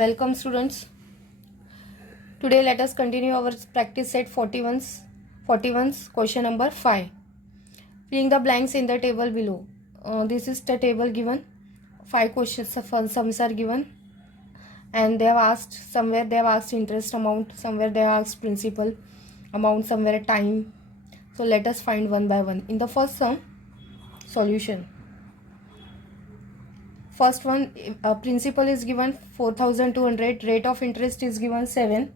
Welcome students. Today let us continue our practice set 41's question number 5. Filling the blanks in the table below. This is the table given. 5 questions, sums are given, and they have asked, somewhere they have asked interest amount, somewhere they have asked principal amount, somewhere time. So let us find one by one. In the first sum, solution. First one, principal is given 4,200, rate of interest is given 7,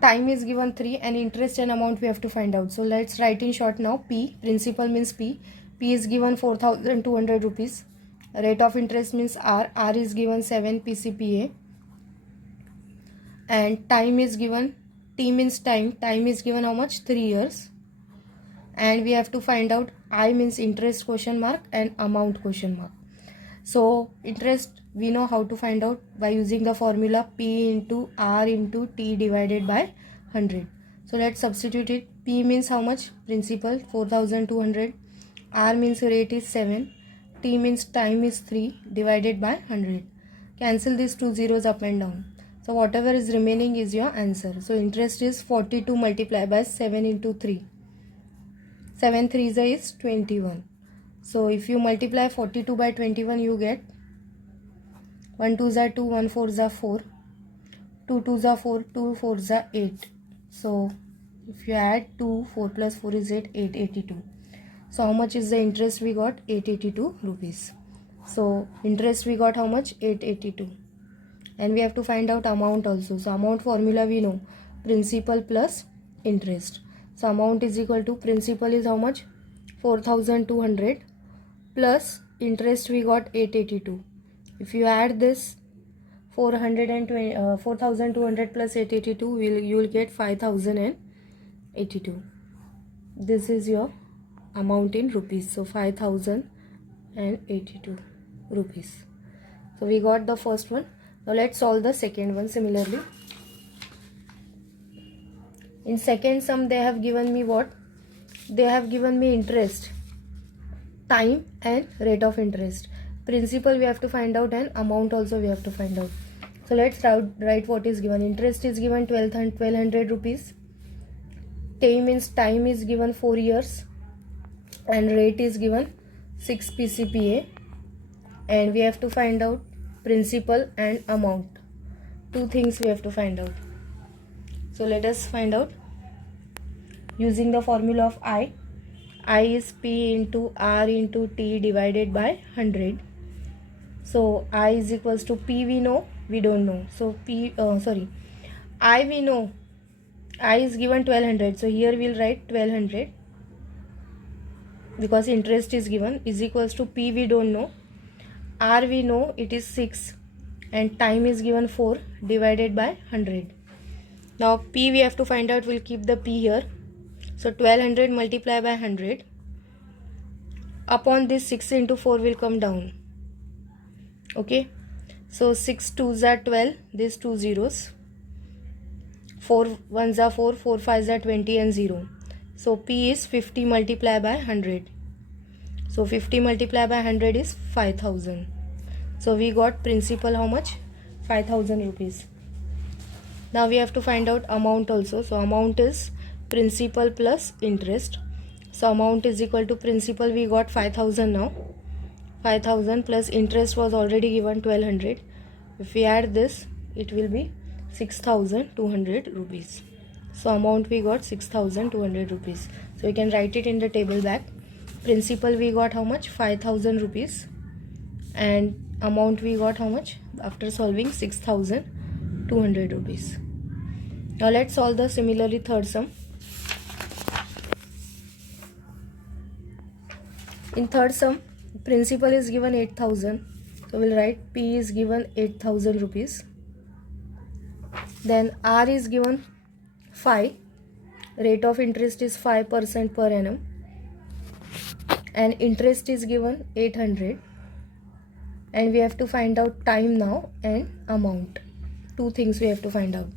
time is given 3, and interest and amount we have to find out. So let's write in short now. P, principal means P is given 4,200 rupees. Rate of interest means R is given 7 PCPA, and time is given, T means time is given how much? 3 years. And we have to find out I means interest question mark and amount question mark. So interest we know how to find out by using the formula P into R into T divided by 100. So let's substitute it. P means how much? Principal 4,200. R means rate is 7. T means time is 3 divided by 100. Cancel these two zeros up and down. So whatever is remaining is your answer. So interest is 42 multiplied by 7 into 3. 7 3s is 21. So if you multiply 42 by 21, you get 1 2s are 2, 1 4s are 4, 2 2s are 4, 2 4s are 8. So if you add 2, 4 plus 4 is 8, 882. So how much is the interest we got? 882 rupees. So interest we got how much? 882. And we have to find out amount also. So amount formula we know, principal plus interest. So amount is equal to, principal is how much? 4,200 plus interest we got 882. If you add this 4,200 plus 882, you will get 5,082. This is your amount in rupees. So 5,082 rupees. So we got the first one. Now let's solve the second one similarly. In second sum they have given me what? They have given me interest, time and rate of interest. Principal we have to find out and amount also we have to find out. So let's write what is given. Interest is given 1,200 rupees. T means time is given 4 years. And rate is given 6 PCPA. And we have to find out principal and amount. Two things we have to find out. So let us find out using the formula of I. I is P into R into T divided by 100. So I is equals to P we know, we don't know. So I we know. I is given 1,200. So here we'll write 1,200 because interest is given, is equals to P we don't know. R we know it is 6 and time is given 4 divided by 100. Now P we have to find out, we'll keep the P here. So 1,200 multiplied by 100. Upon this 6 into 4 will come down. Okay. So 6 2s are 12. These two zeros. 4 1s are 4. 4 5s are 20 and 0. So P is 50 multiplied by 100. So 50 multiplied by 100 is 5,000. So we got principal how much? 5,000 rupees. Now we have to find out amount also. So amount is principal plus interest. So amount is equal to, principal we got 5,000 now. 5,000 plus interest was already given 1,200. If we add this, it will be 6,200 rupees. So amount we got 6,200 rupees. So we can write it in the table back. Principal we got how much? 5,000 rupees. And amount we got how much? After solving 6,200 rupees. Now let's solve the similarly third sum. In third sum, principal is given 8,000. So we'll write P is given 8,000 rupees. Then R is given 5. Rate of interest is 5% per annum. And interest is given 800. And we have to find out time now and amount. Two things we have to find out.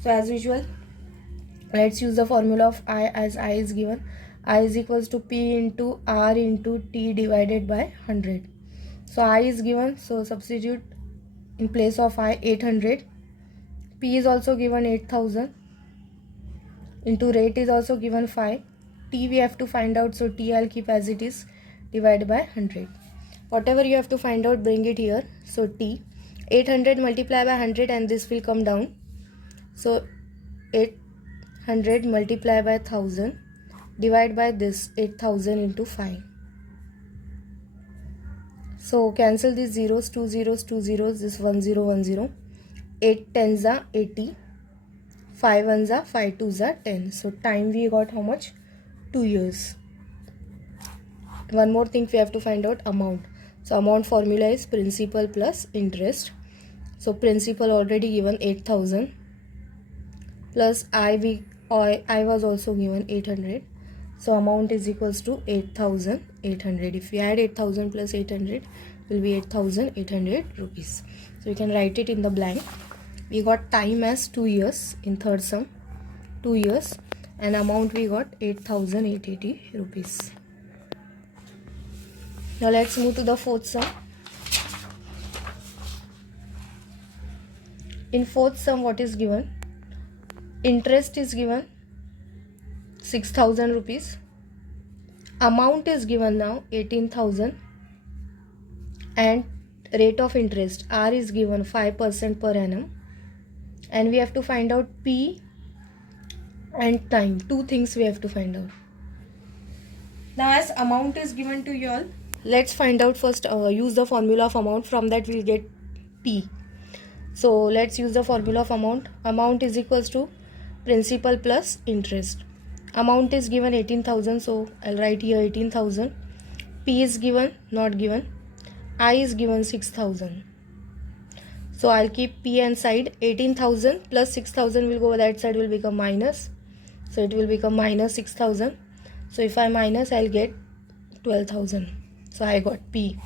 So as usual, let's use the formula of I, as I is given. I is equals to P into R into T divided by 100. So I is given, so substitute in place of I 800. P is also given 8000 into rate is also given 5. T we have to find out, so T I'll keep as it is, divided by 100. Whatever you have to find out, bring it here. So T 800 multiply by 100 and this will come down. So 800 multiply by 1000 divide by this 8000 into 5. So cancel these zeros, 2 zeros, 2 zeros, this 1 0 1 0. 8 tens are 80, 5 ones are 5 twos are 10. So time we got how much? 2 years. One more thing we have to find out, amount. So amount formula is principal plus interest. So principal already given 8000 plus I was also given 800. So amount is equals to 8800. If we add 8000 plus 800, will be 8800 rupees. So you can write it in the blank. We got time as 2 years in third sum, 2 years, and amount we got 8880 rupees. Now let's move to the fourth sum. In fourth sum, what is given? Interest is given 6000 rupees. Amount is given now 18,000 and rate of interest R is given 5% per annum, and we have to find out P and time. Two things we have to find out. Now as amount is given to you all, let's find out first, use the formula of amount. From that we'll get P. So let's use the formula of amount. Amount is equals to principal plus interest. Amount is given 18,000, so I'll write here 18,000. P is given, not given. I is given 6,000. So I'll keep P and side. 18,000 plus 6,000 will go that side, will become minus. So it will become minus 6,000. So if I minus, I'll get 12,000. So I got P.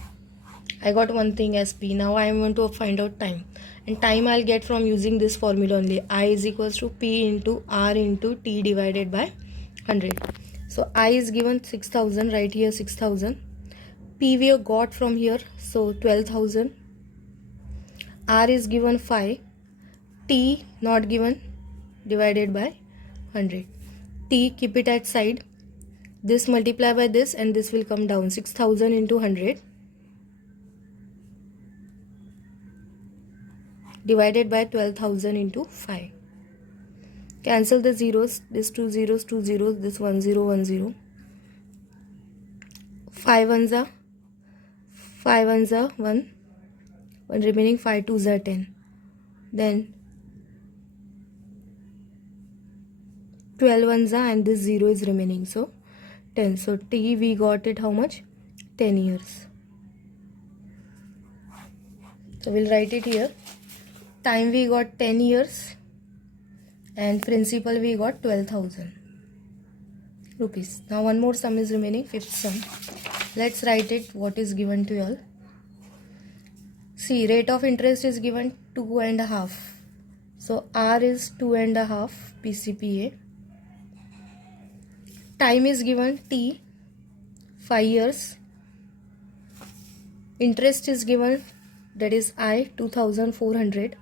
I got one thing as P. Now I am going to find out time. And time I'll get from using this formula only. I is equals to P into R into T divided by 100. So I is given 6,000, right here 6,000. P we have got from here, so 12,000. R is given 5. T not given, divided by 100. T keep it at side. This multiply by this and this will come down. 6,000 into 100 divided by 12,000 into 5. Cancel the zeros. This 2 zeros, 2 zeros, this 1 0 1 0. 5 ones are 1 remaining, 5 twos are 10. Then 12 ones are, and this 0 is remaining, so 10. So T we got it how much? 10 years. So we'll write it here. Time we got 10 years and principal we got 12,000 rupees. Now one more sum is remaining, fifth sum. Let's write it, what is given to you all. See, rate of interest is given 2.5. So R is 2.5 PCPA. Time is given T, 5 years. Interest is given, that is I, 2,400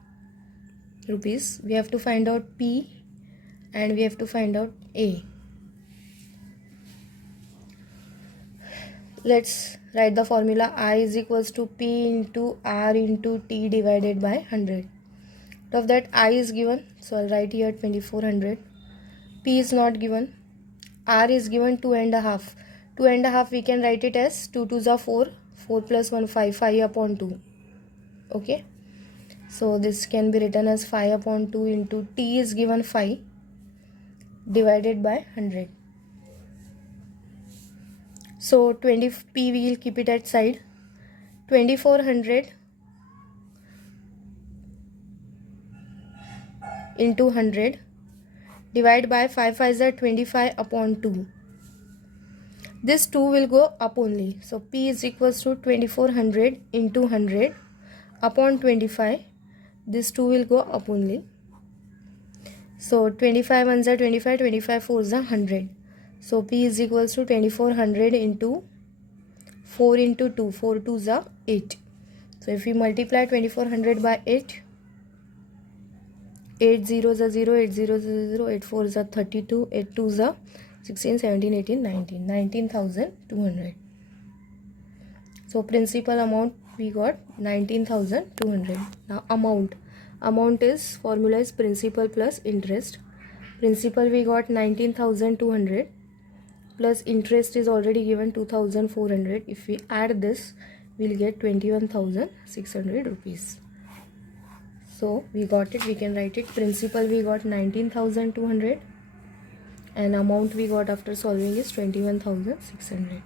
rupees. We have to find out P and we have to find out A. Let's write the formula. I is equals to P into R into T divided by 100. Out of that, I is given, so I'll write here 2,400. P is not given. R is given 2.5. 2.5 we can write it as 2 2s are 4. 4 plus 1 5. 5 upon 2. Okay. So this can be written as 5 upon 2 into T is given 5 divided by 100. So 20 P we will keep it at side. 2,400 into 100 divide by 5 5s are 25 upon 2. This 2 will go up only. So P is equals to 2,400 into 100 upon 25. This 2 will go up only. So 25 ones are 25, 25 fours are 100. So P is equals to 2,400 into 4 into 2. 4 twos are 8. So if we multiply 2400 by 8, 8 zeros are 0, 8 zeros are 0, 8 fours are 32, 8 twos are 16, 17, 18, 19, 19,200. So principal amount we got 19,200. Now amount is formula is principal plus interest. Principal we got 19,200 plus interest is already given 2,400. If we add this, we'll get 21,600 rupees. So we got it, we can write it. Principal we got 19,200 and amount we got after solving is 21,600.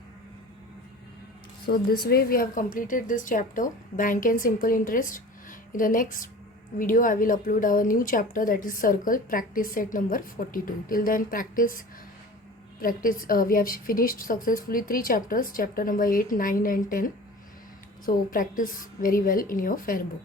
So this way we have completed this chapter, bank and simple interest. In the next video I will upload our new chapter, that is circle, practice set number 42. Till then practice we have finished successfully 3 chapters, chapter number 8, 9 and 10. So practice very well in your fair book.